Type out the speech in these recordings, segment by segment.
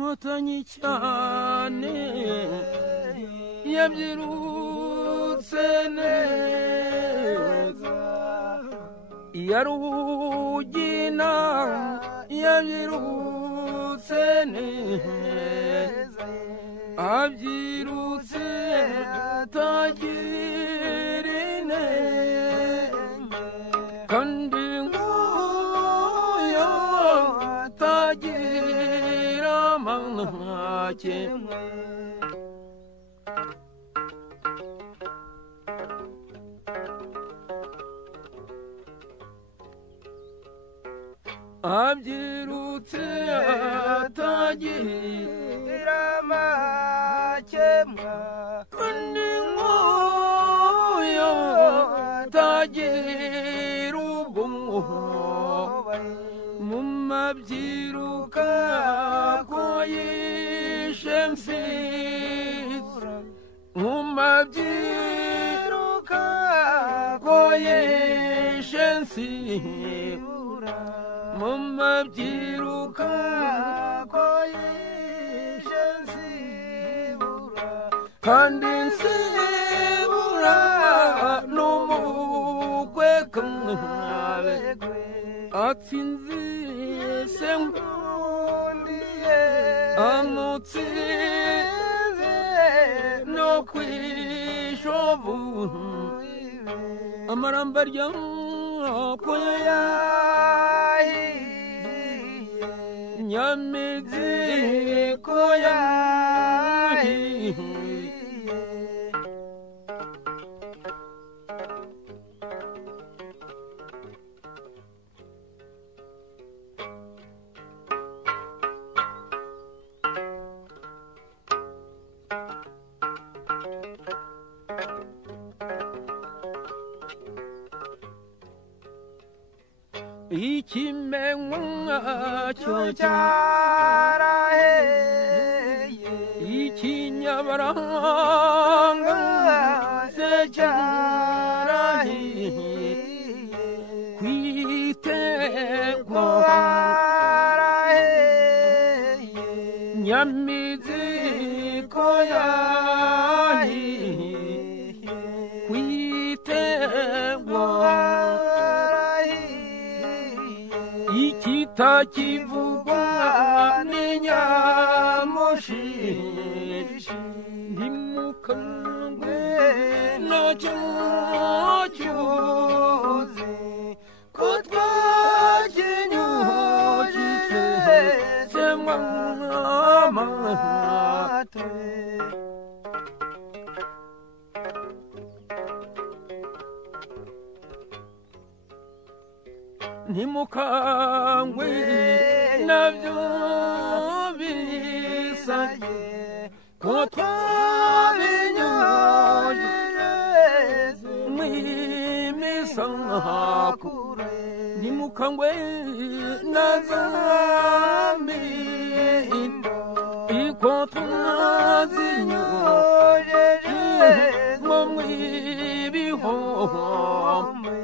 inkotanyi cyane yabyirutse neza iya Rugina yabyirutse neza abyirutse atagira inenge kandi nguyo atagira amake abyirutse atagira amakemwa kandi nguyo atagira ubwoba mu mabyiruka ko yishe mfira mu mabyiruka ko yishe mfira mu mabyiruka ko yishe mfira kandi nsibura n'umukwe kamwe atsinze sengundiye amutsinze no kwishovu amaramba ryako yahiye nyamizi ko yahiye ikimenywa cyo cyaraheye ikinyabaranga se cyarahiye kwitegwa haraheye nyamizi ko yahiye kwitegwa ikitakivugwa n'inyamushishi ntimukangwe nacyo cyuze ko twakinyujije semwamate ntimukangwe nabyo bisaye ko twabinyujije mw'imisakure ntimukangwe nazo mbindo iko twazinyujije mwo mw'ibihome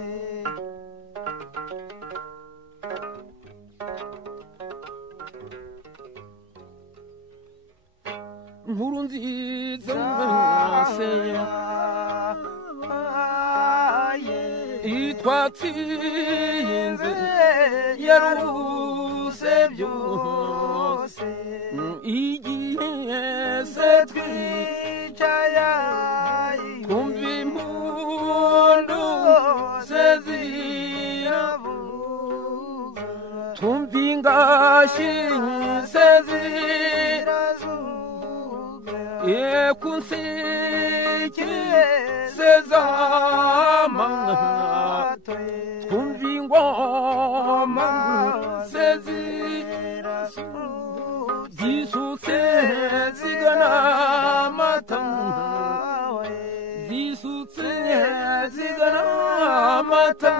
nkuru nziza seya itwatsinze yaruse byose igihe se twicaye kumva impundu se ziravuga tumva ingashyi se kunsiki sezamate twumva ingoma zisutse zigana amata zisutse zigana amata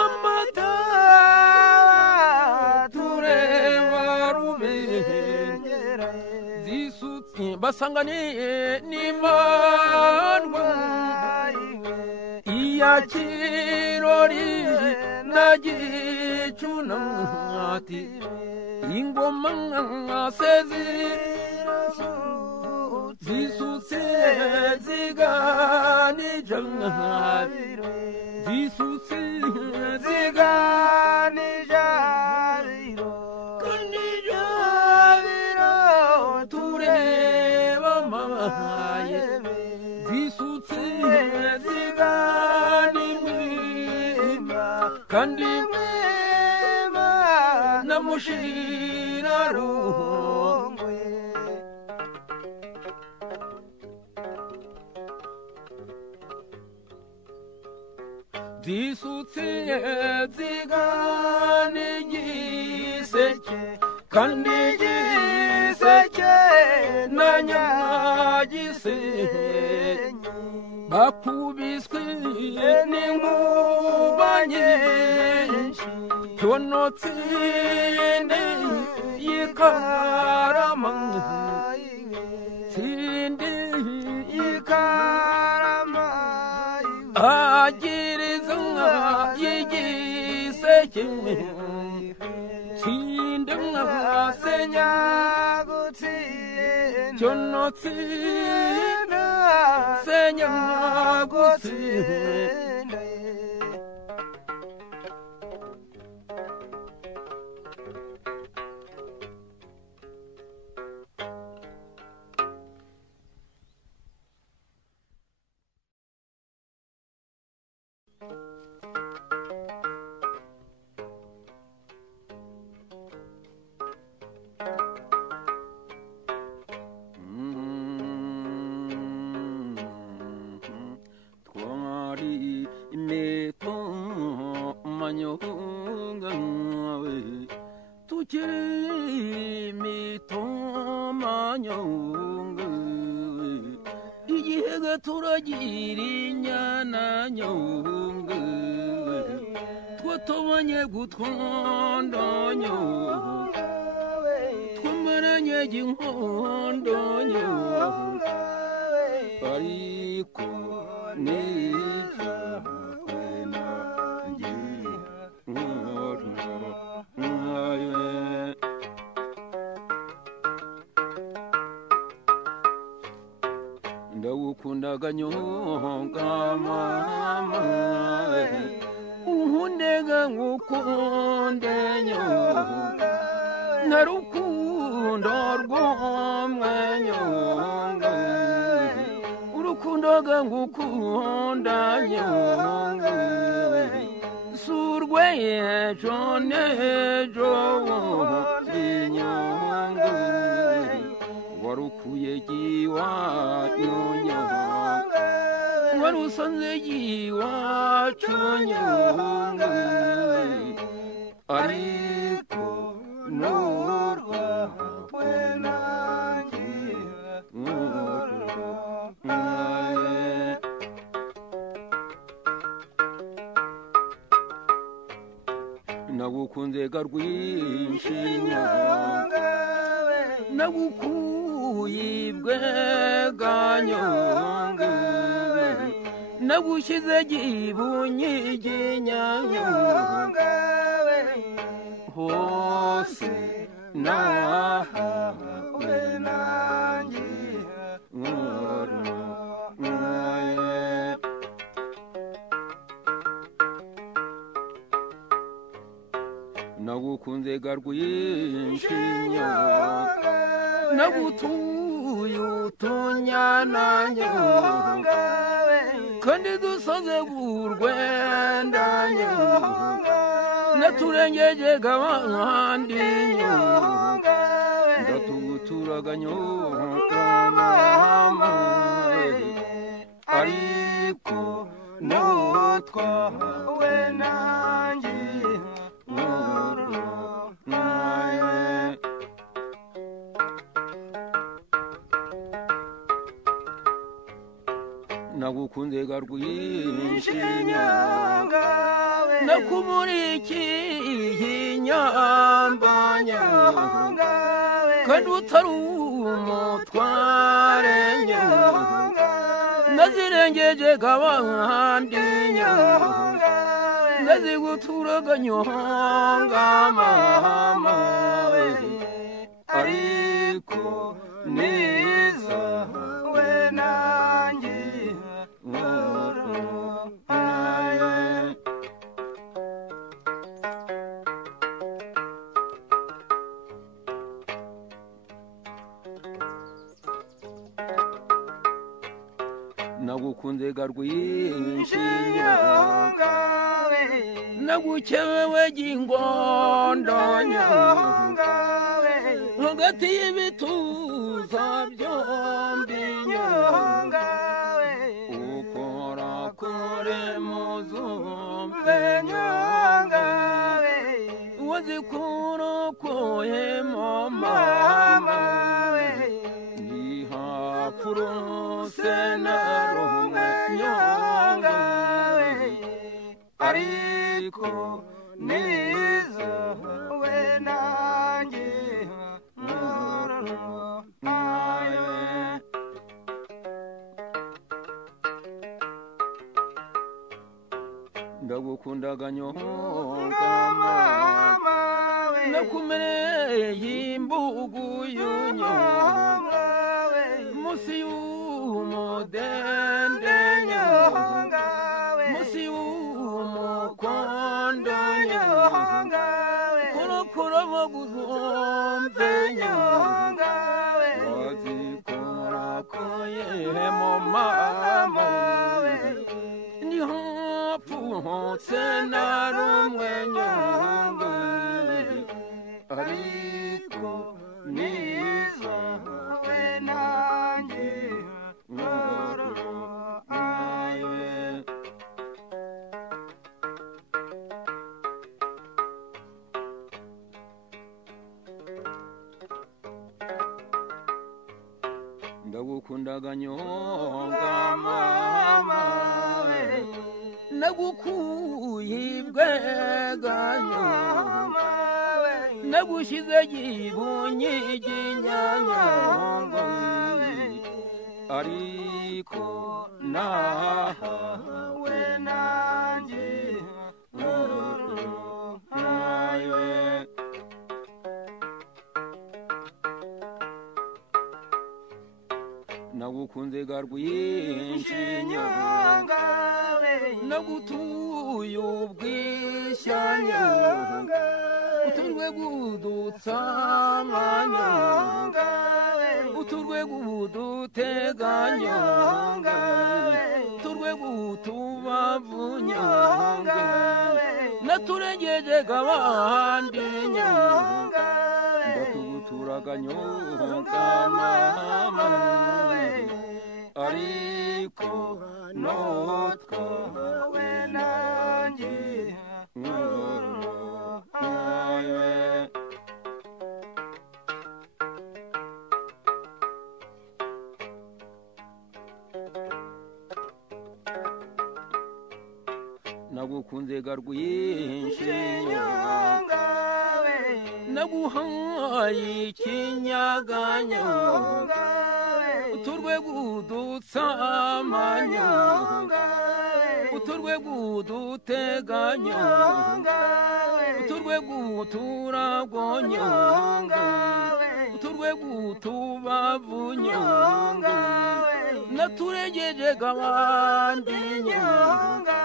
amata tureba rubengera basanganiye n'imandwa iya kirori nagiye cunati ingoma sezi zisutse zigani jangaviro zisutse zigani javiro kandi javiro tureba maye zisutse zigani mwima kandi mwima namushira rungwe zisutse zigani giseke kandi giseke na nyagisenyi bakubiswe n'inkuba nyinshi cyonotse yikarama sindi yikarama agiriza yigiseke sindi mwasenya gutsinda cyonotse senya gutsinda turagira inyana nyonga twatobanye gutwondo nyonga twamaranye ginkondo nyonga ariko nijakwe nanjye nkoro nkaye ndawukundaga nyonga mama unkundega ngukunde nyonga narukundo rwomwe nyonga urukundoga ngukunda nyonga surwe ejo nejo nyonga warukuye giwacu nyonga warusanze giwacu nyonga ariko nurwawe nanjye nkurwaye nagukunze garwinshi nyonga nagukuyibwe ganyonga nagushyize gibunyigi nyanyonga hose nahawe nanjye nkurwaye nagukunze garwinshi nyonga nagutuye utunyana nyonga kandi dusoze burwenda nyonga naturengeje gabandi nyonga ndatuguturaga nyonga mama ariko nutwawe nanjye nagukunze garwinshi nyonga nakumurikiye nyamba nyonga kandi utari umutware nyonga nazirengeje gabandi nyonga yaziguturaga nyonga mama ariko niza we nanjye nagukunze garwinshi nyonga nagukewe gingondo nyonga hagati y'ibituza byombi nyonga ukora kure muzumbe nyonga wazikura koye mama ihapuro senarumwe nyonga ariko niza we nanjye ndagukundaga nyonga mama nakumereye imbugu y'unyonga musi y'umudende nyonga musi y'umukondo nyonga kurukura baguzombe nyonga wazikora koyemo mama niho pfuhotse narumwe nyonga ariko niza we nanjye ndagukundaga nyonga mama nagukuye ibwega nyonga nagushize gibunye iginyanyonga ariko nahawe nanjye nagukunze garwinshi nyonga nagutuye ubwishya nyonga uturwe gudutsa nyonga uturwe gudutega nyonga uturwe gutubavu nyonga naturegeje gabandi nyonga ndatuguturaga nyonga mama ariko notwa we nanjye nagukunze garwinshi nyonga naguhaye ikinyaga nyonga uturwe gudutsa nyonga uturwe gudutega nyonga uturwe guturagwo nyonga uturwe gutubavu nyonga naturegeje gabandi nyonga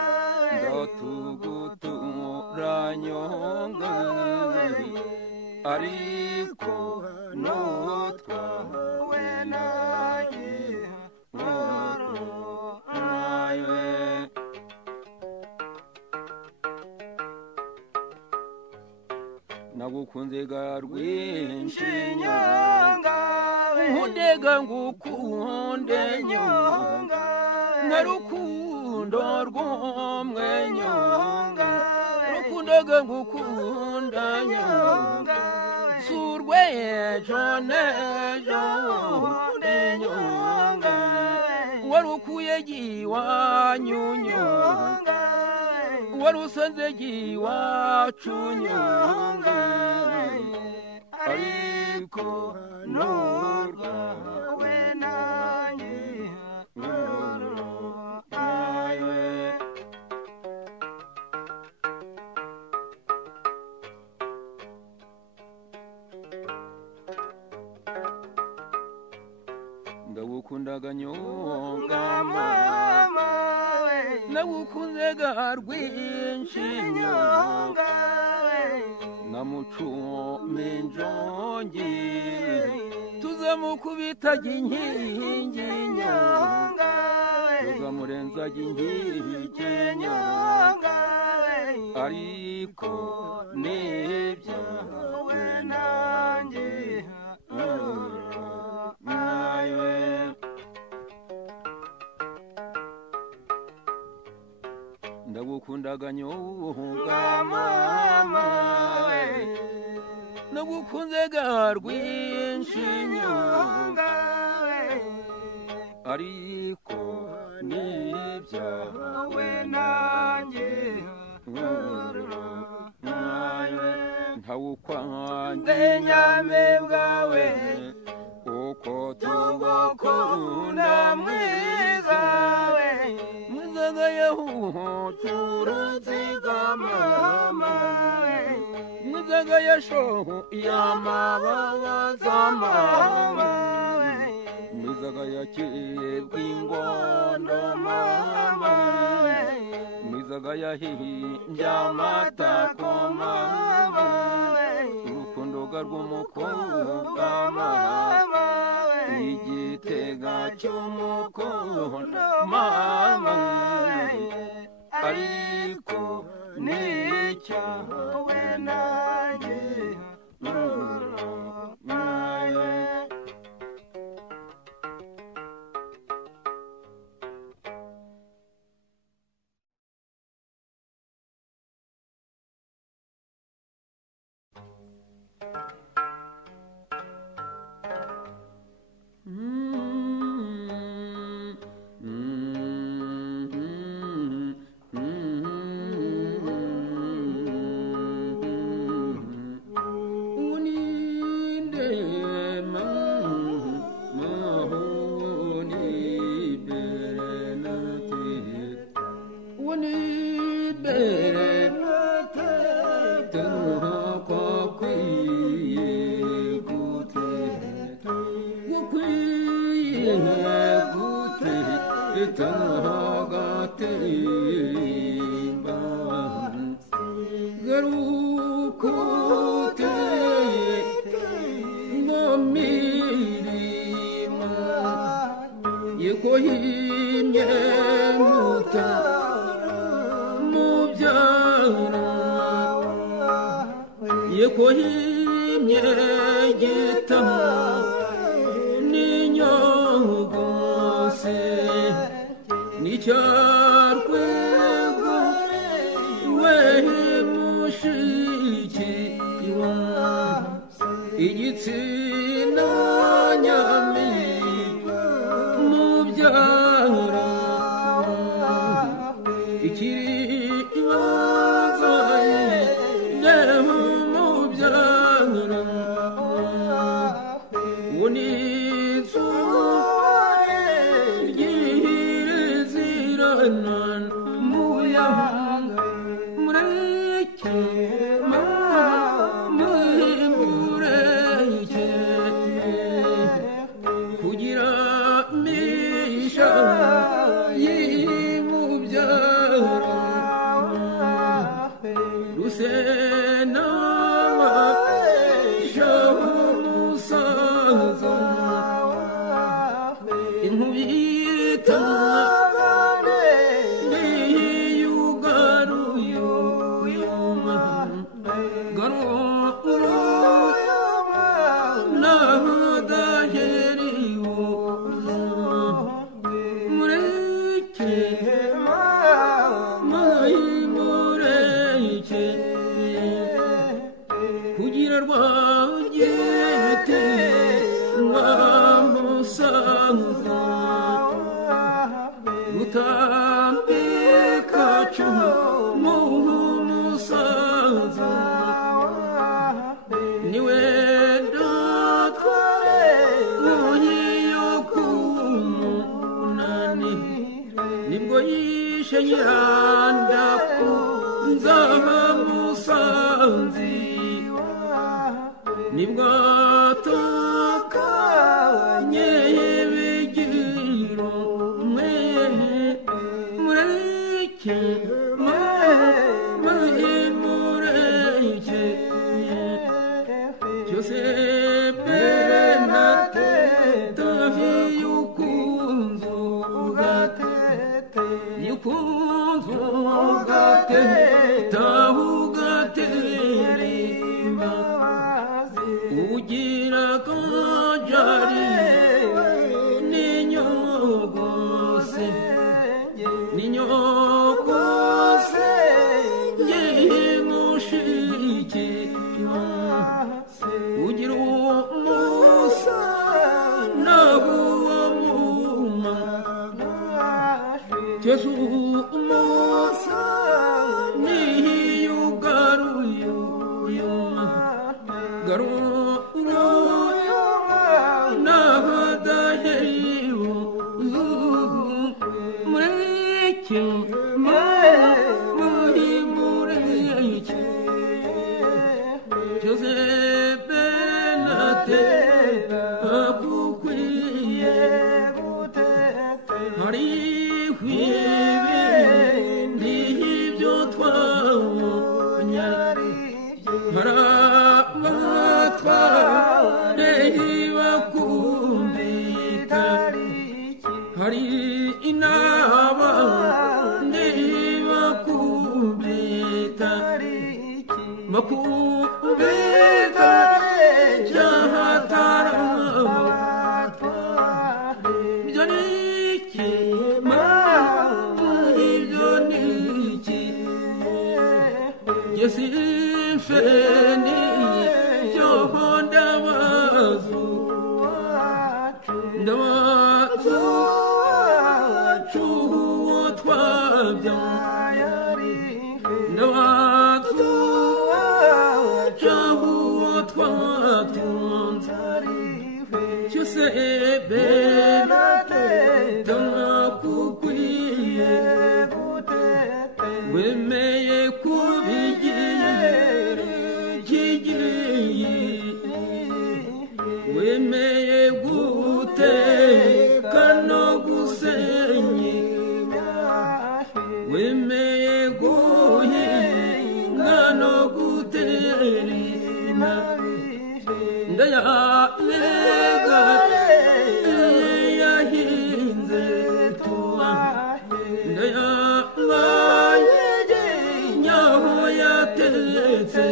ndatugutura nyonga ariko notwa we nanjye nagukunze garwinshi nyonga nkundega ngukunde nyonga narukundo rw'umwe nyonga rukundaga ngukunda nyonga surwe jonejo nyonga warukuye giwanyu nyonga warusanze giwacu nyonga ariko nurwa we nanjye ndagukundaga nyonga mama nagukunze ga rwinshi nyonga namucume njongi tuzamukubita inkingi nyonga tuzamurenza inkike nyonga ariko n'ibyawe nanjye ndagukundaga nyonga mama nagukunze ga rwinshi nyonga ariko n'ibyawe nanjye ntawukwanjye nyame bwawe uko tugukunda mwiza mwizaga yahuturuzika mama mwizaga yashoho yamababaza mama mwizaga yakirwa ingondo mama mwizaga yahimbye amatako mama urukundoga rw'umukobwa mama igitega cy'umukondo mama ariko n'icyawe nanjye nibwo tukanye ibigwi byose benate tahi yukunzu gatete yukunzu gatete tahugateri ugira kajari ninyogose yemushiki ugira umusa naguwamuma Jesu umusa niyugaruyu garuyu nahadayeyu mureke mureke Joseph Benate akukwiye hari hwibe n'ibyo twabonye harabatware bakumvita hari inaba bakumvita bakumvita jahatarama ibyo ni iki ibyo ni iki yesimfeni ndabazu uwo twabyaye ndabazu uwo twatunze cyose benate ndakukwiye wemeye kubigiye wemeye guteka no gusenya wemeye guhinga no gutera ndayalega yahinze tuba ndayabaye nyaho yatetse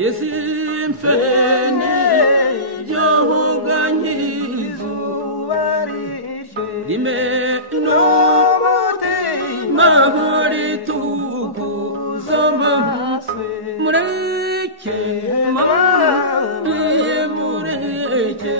yesimfeni Dime no mahori tuku sama mureke mureke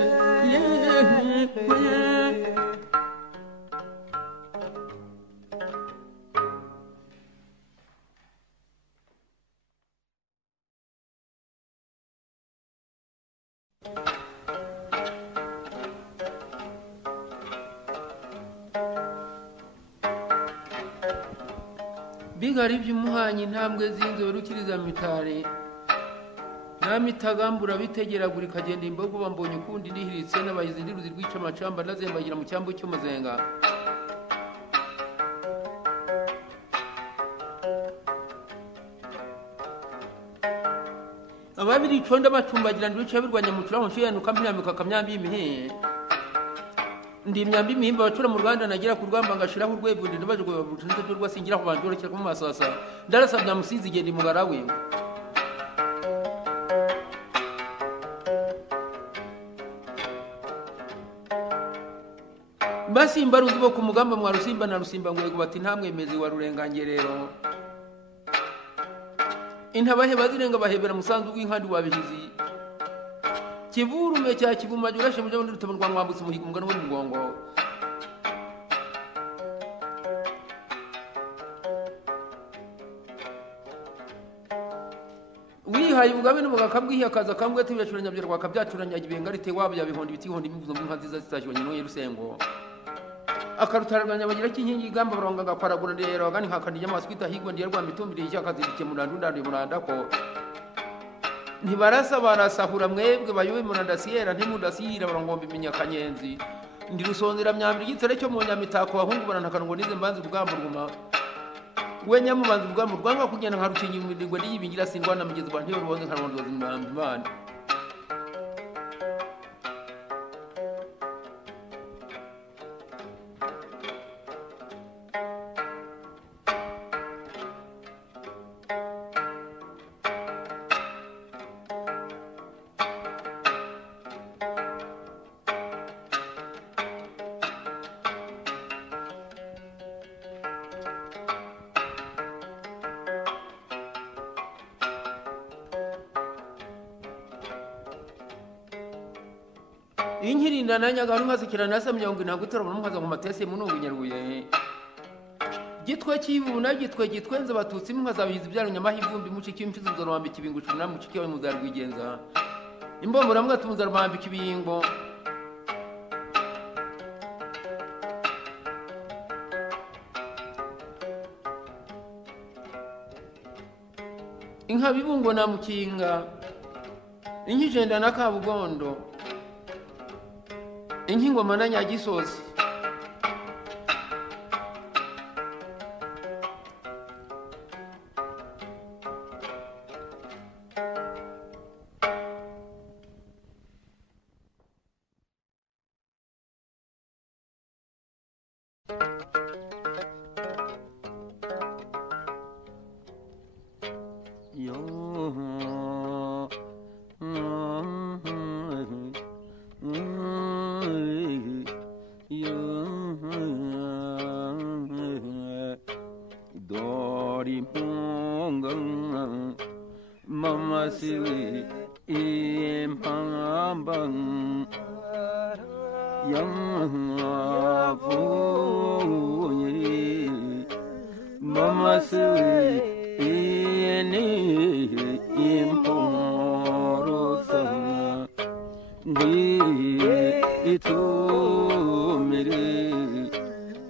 bigari by'umuhanyi intambwe z'inzobe ukiriza mitare namitagambura bitegeragura ikagenda imbogo bambonye ukundi ndihiritse n'abayizi ndiruzi rwica amacamba nazembagira mu cyambu cy'umuzenga ababiri iconda bacumbagira ndiruca birwanya mu turaho nshiyanuka mpinamika kamyambi y'imihe ndi imyambi imihimba bacura mu Rwanda nagira ku rwamba ngashiraho urwego ndi baje babutunze byo rwasingira ku bantu barekera ku masasa ndarasabya musizi genda imugarawe basimba ruzibo ku mugamba mwa rusimba na rusimba ngwego bati ntamwemezi wa rurengangerero intabahe bazirenga bahebera musanzu w'inkandi wabihizi kivurume cya kivuma jurashe mu jabundi rutabonwa mwambutse umuhigo mugano w'umugongo wihaye ubugabe n'umugakabwihi akaza kambwe tubiracuranya byo rwaka byacuranya ibenga rite wabo yabihondi bitihondi bivuzo mu nkanzi zazitashibanye no yerusengo akarutaraganya bagira kinkingi igamba baronga gaparagura rero agani hakandi y'amaswita higwa ndiye rwa mitumbire y'akazirike munandundandi munanda ko ntibarasa barasahura mwebwe bayobe munandasiyera ntimudasiyira barongomba iminya kanyenzi ndi rusonzera myambiri gitsere cyo mu nyamitako bahungu barantakana ngo nize mbanzi rugamba ruguma we nyamubanza ubwami rwanga kugenda nka rukingi imiringo n'iyibingira sindwana mugezi wa ntiyo rubanze nkarondoza imana inkirinda nanyaga nkazikira nasamye ngo ntabwo itoramo nkaza mu matese munungu nyaruye gitwe kibuna gitwe nza batutsi mwazabihiza ibyaro nyamahivumbi muciki imfizo zarwambika ibingo cuna muciki wa muzarwigenza imbomora mwatunza rwambika ibingo inka bibungo na mukinga inkijenda na kabugondo inkingoma na nyagisozi mama siwi impambang yang avunyi mama siwi ini imporosa ni itu miri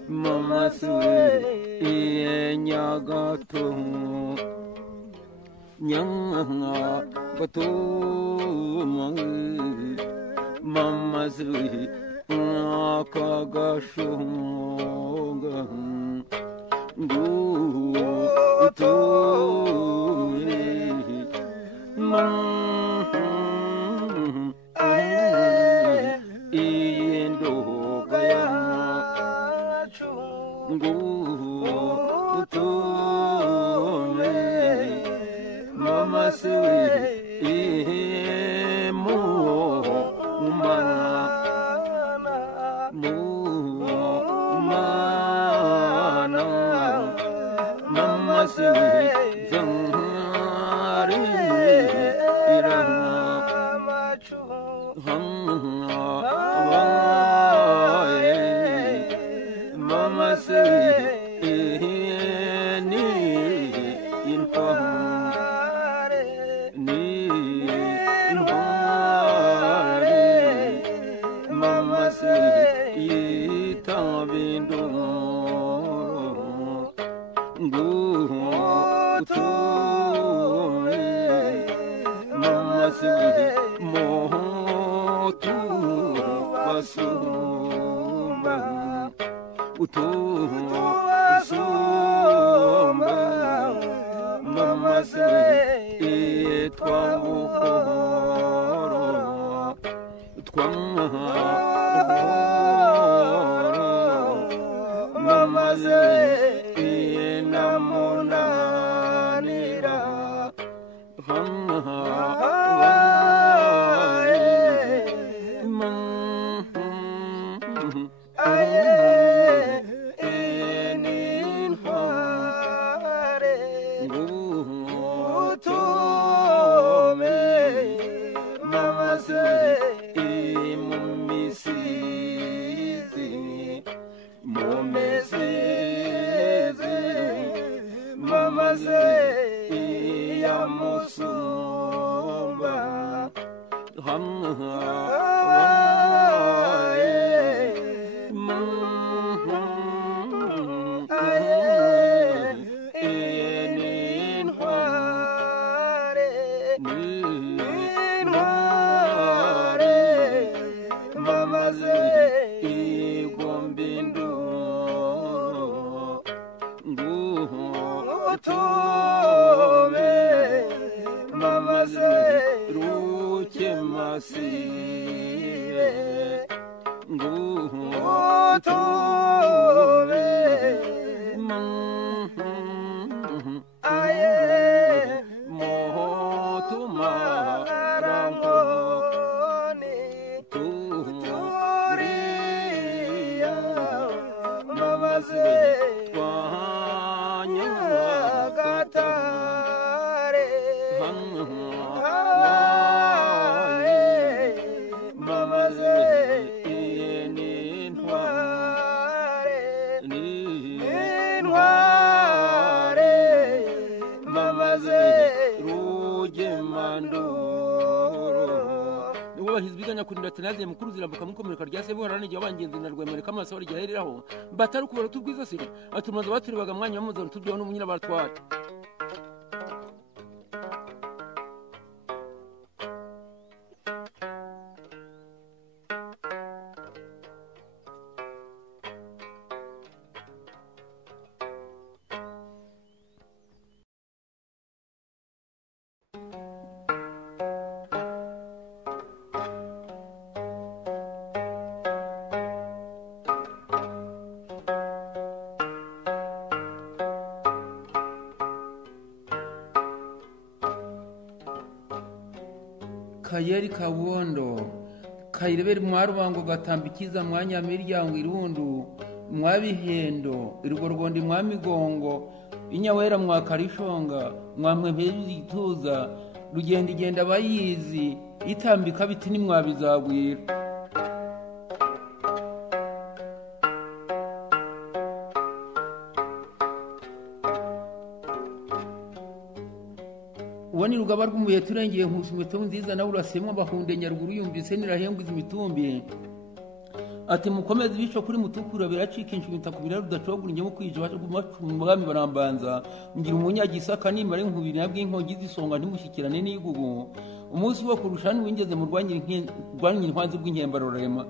mama siwi nyagato nyanga batuma mama zui nakagashonga ngu utumi iyendoga yacu ngu utumi mama siwi mo mana mama siwi zangari irana mama siwi ni info mama siwi itabindo ngutume mama siwi motu basumba utusumba mama siwi twamukoro mama siwi namunanira mama siwi ya musumba mama siwi gombindu maze rukemasi nguture aye mohotumarango turiya maze twanyagatare maze n'intware maze rugemandoro wubahizwa iganya kurinda tenaziye mukuru zirambuka mukomereka rya se buhorana igihe abangenzi na rwemereka amaso barigihahiriraho batari kubara tubwizasire atumaze baturibaga mwanya w'umuzano tubyeho n'umunyina batwara kayeri kabondo kayirebera mwarubango gatambikiza mwanya miryango irundu mwabihendo irugorwondi mwamigongo inyawera mwakarishonga mwamwempezi ituza rugenda igenda bayizi itambika biti nimwabizagwira wani rugaba rw'umuye turengeye nkusi mweto nziza nawe urasemwa bahunde nyaruguru yumvise nirahenguza imitumbi ati mukomeze bico kuri mutukura biracika inshumita kubira rudacogura inyemo kwije baje kumwami barambanza ngira umunyagisaka nimare nkubiri nabwe inkongi zisonga ntimushikirane n'igugu umunsi wo kurushana wingeze mu rwanyira intwanzi bw'inkembaro rema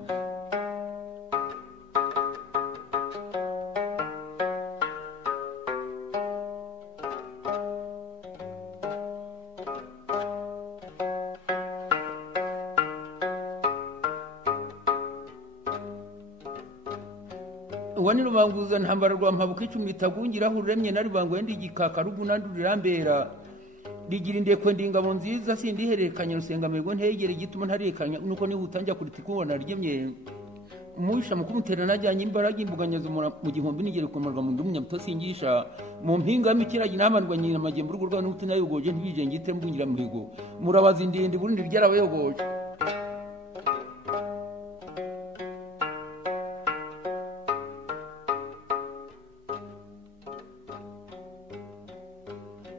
wani rubanguza ntambara rwa mpabuka icumi itagungiraho uremye nari bangwende igikaka rugunandurambera rigira indekwe ndingabo nziza sindiherekanya rusengamirwa ntegere gituma ntarekanya nuko nihutangira kuriti kubona ryemye umusha mukumutera najyanye imbaraga imbuganyazo mu gihumbi nigere kumarwa mu ndumunya mutosingisha mu mpinga mikiragi namanirwa nyina magembo rugo rwa nuti nayogoje ntibije ngite mbungira muhigo murabaza indindi burundi ryarabayogoje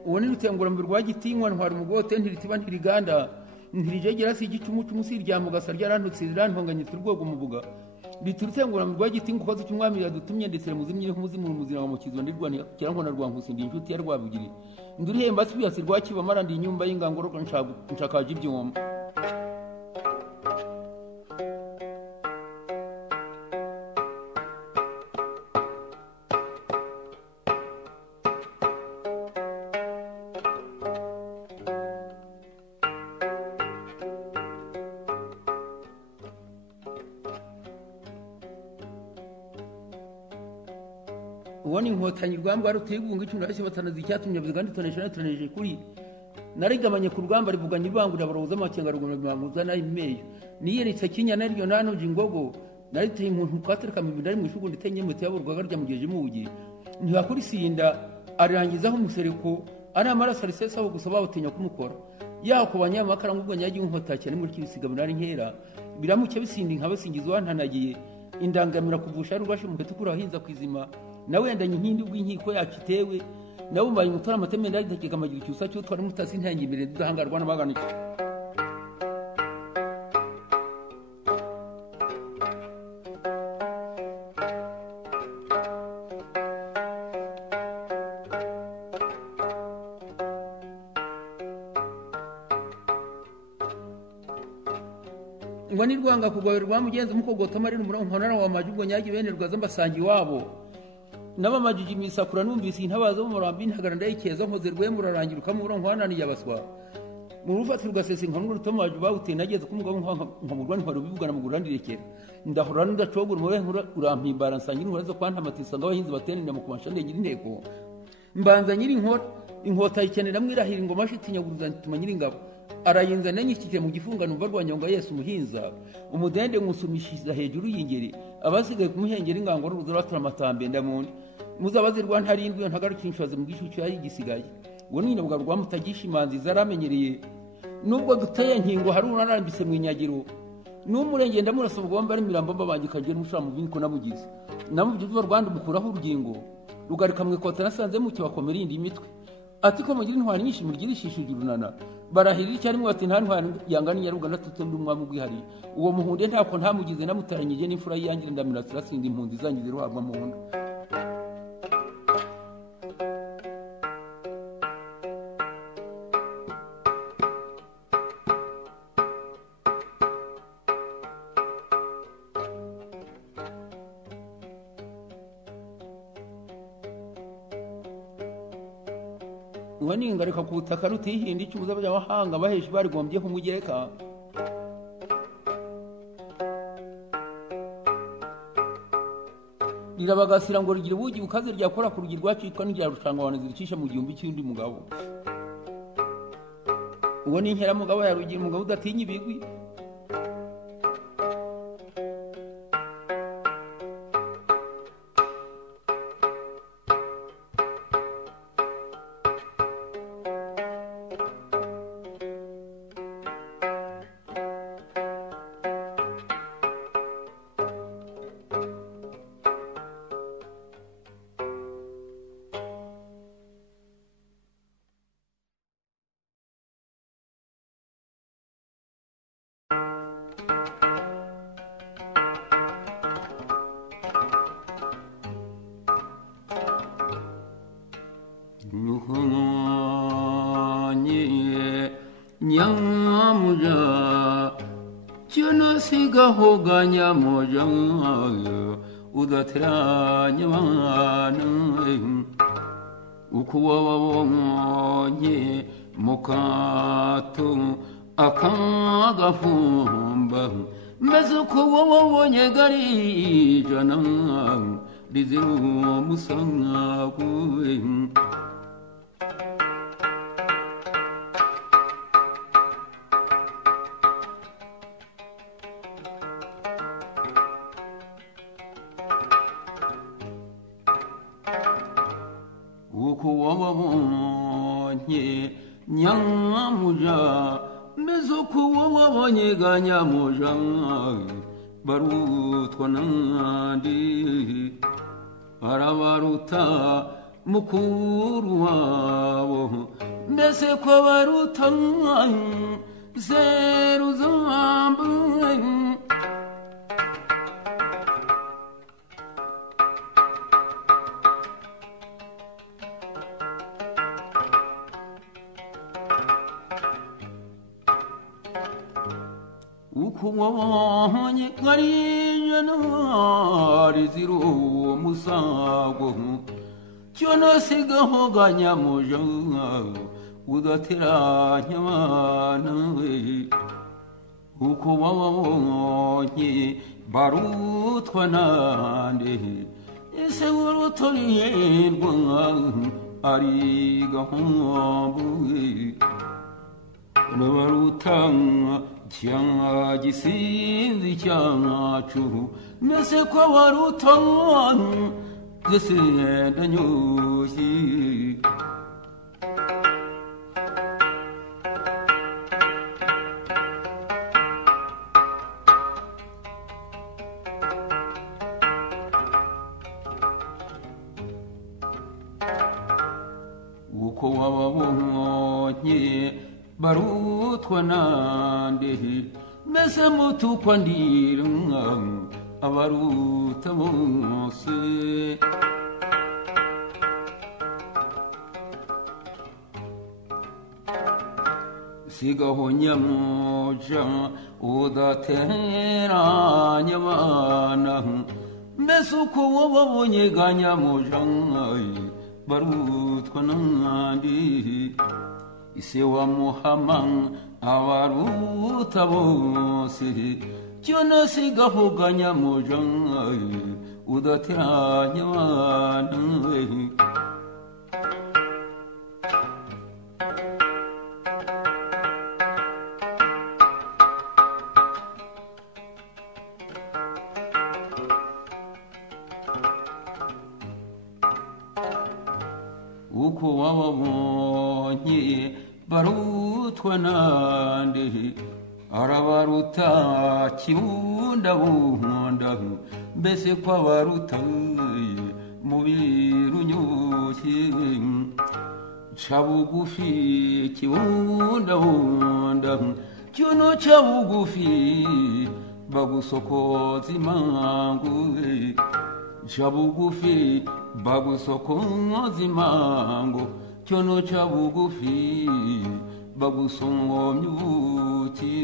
woni rutengura mu rwa gitinywa ntwara umugote ntiritiba ntiriganda ntirijegera si igicumu cyumusi rya mugasa ryarantutse rirantonganye turwogo mubuga riturutengura mu rwa gitinywa koze cyumwami yadutumye ndetse muzimye nk'umuzimu muzira mu kizo ndirwana kiranko na rwankusi ndi inshuti ya rwabugiri ndurihemba sibiyasi rwakiba marandi inyumba y'ingangoro nshakaje ibyuma woni inkotanyi rwamba rutigunga icyo ndashye batanazi icyatumye bigandi tonesha kuri narigabanye ku rwamba rivuganye ibangura baroza amakenga rugomba bimanguza nayo imeyo niyeritse kinya naryo nanoje ingogo nariteye umuntu kwatereka mu bindari mu ishugo nditenye mu tyaburwaga rya mugeje mugi ntibakurisinda arangizaho umusereko ari amaraso arisesaho gusaba batinya kumukora yako banyamakara ngubwo nyagiye inkota cyane muri kibisiga binari nkera biramuke bisindi nkabasingizwa ntanagiye indangamira kuvusha rwashe mu betukura hinza kwizima nawe ndanye nkindi bw'inkiko yakitewe nawe mbaye mutara amateme ndagitegeka amagira cyusa cyo twari mutasi ntangiye imbere duhangarwa n'abaganike ngwani rwanga kugorerwa mugenzi mukogota marino muronkonara wa majubwo nyagi benerwa zambasangi wabo n'abamajiji misakura numvise intabazo mu murambi ntagara ndayikeza nkoze rwemurarangiruka mu muronkonani yabaswa mu rufatiro ugasesenka n'urutomaje bawuteye nageze ku mugabo nkamurwa ntwaro bivugana mu gurandirekera ndahora ndacogura mu nkura urampimbara nsangira inkora zo kwantamatisa ngo abahinzi batenenya mu kumashande ngira inteko mbanza nyiri inkota ikenera mwirahira ingoma shitinyaguriza ntuma nyiri ngabo arayinza nenyikije mu gifunga numva rwanya ngo Yesu muhinza umudende nkusumishiza hejuru y'ingeri abasigaye kumuhengera ingango ruzo ratura amatambe ndamundi muzabazirwa ntarindwi ntagarukinshaze mu gishucu yayi gisigaye uwo ni nyabwa rwamutagisha imanzi zaramenyereye nubwo duteye nkingo hari unarambise mu inyagiro n'umurenge ndamurasa ubwomba ari mirambo mbabangikaje n'ushira mu binko namugize namuvuze Rwanda mukuraho urugingo rugarika mu ikota nasanze mu cyo bakomera indi mitwe ati ko mugira intwari nyinshi murigirishije urunana barahirira cyarimo bati nta ntwari yangani ya Ruganda tutembe umwami bwihari uwo muhunde ntako ntamugize namutaranyije n'imfura yangira ndamira turasinda impunzi zangize ruhabwa mu hunda wani ingarika ku butaka rutihindi cyubuza by'abahanga baheje barigombye kumugereka rirabagasira ngo rigire ubugi bukaze ryakora ku rugi rwacitwa n'irya rushanga abantu ziricisha mu gihumbi cy'undi mugabo uwo ni inkera mugabo yarugira umugabo udatinya ibigwi nyamuja cyonasigaho ganyamuja udateranya abana uko wababonye mu kato akagafumba maze uko wababonye garijana rizira umusangawe uko wababonye nyamuja mbese uko wababonye ga nyamuja barutwa nandi barabaruta mukuru wabo mbese ko baruta zeru zambuye uko wabonye garijana rizira umusago cyonasigaho ganyamuja udateranya abana uko wabonye barutwa nande ese urutoriyerwa ari gahombuye nabarutanga cyangwa gisinzi cyacu mbese ko barutanga zese ndanyushye uko wababonye barutwa nande mbese mutukwa ndira abaruta bose sigaho nyamuja udateranya abana mbese uko wababonye ga nyamuja barutwa nande ise wa muhama abaruta bose cyona sigaho nyamuja udateranya abantu uko wababonye barutwa nande arabaruta kibunda buhonda mbese kwa baruta mu birunyushye cabugufi kibunda buhonda cyuno cabugufi bagusokoza imangu cabugufi bagusokoza imangu cyono cabugufi bagusomya ubuki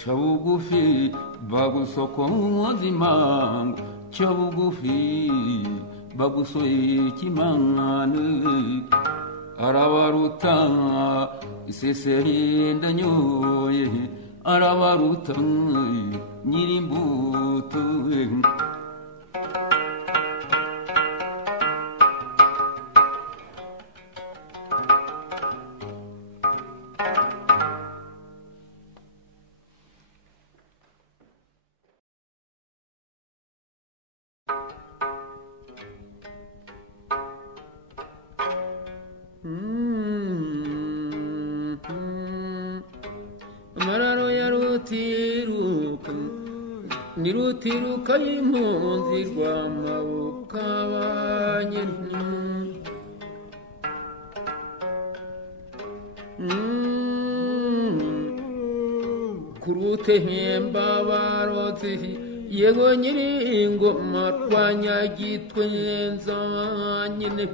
cabugufi bagusokoza imangu cabugufi bagusoye ikimane arabaruta iseseri ndanyoye arabaruta nyirimbuto amararo ya rutiruka nirutiruka y'impunzi rw'amaboko abanyeri kurute hemba barozi yego nyiri ingoma twanyagitwe nzanyine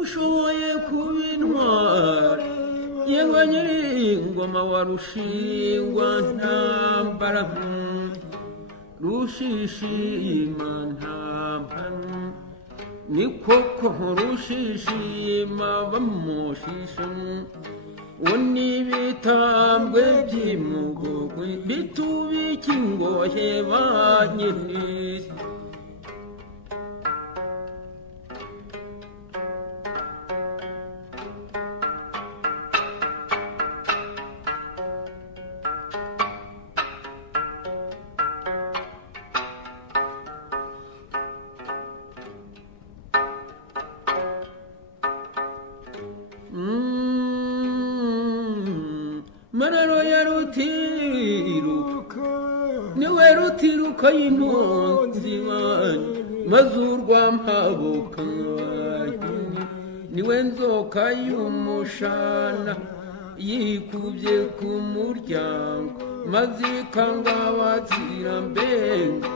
ushoboye kuba intwari yego nyiri ingoma wa rushingwa ntambara rushishima ntambara ni koko rushishima bamushisha uwo n'ibitambwe by'imugogwe bitubika ingohe banyiri mararo ya rutiruka niwe rutiruka y'impunzi mazurwa mpabuka niwe nzoka y'umushana yikubye ku muryango maze ikanga wazira mbenga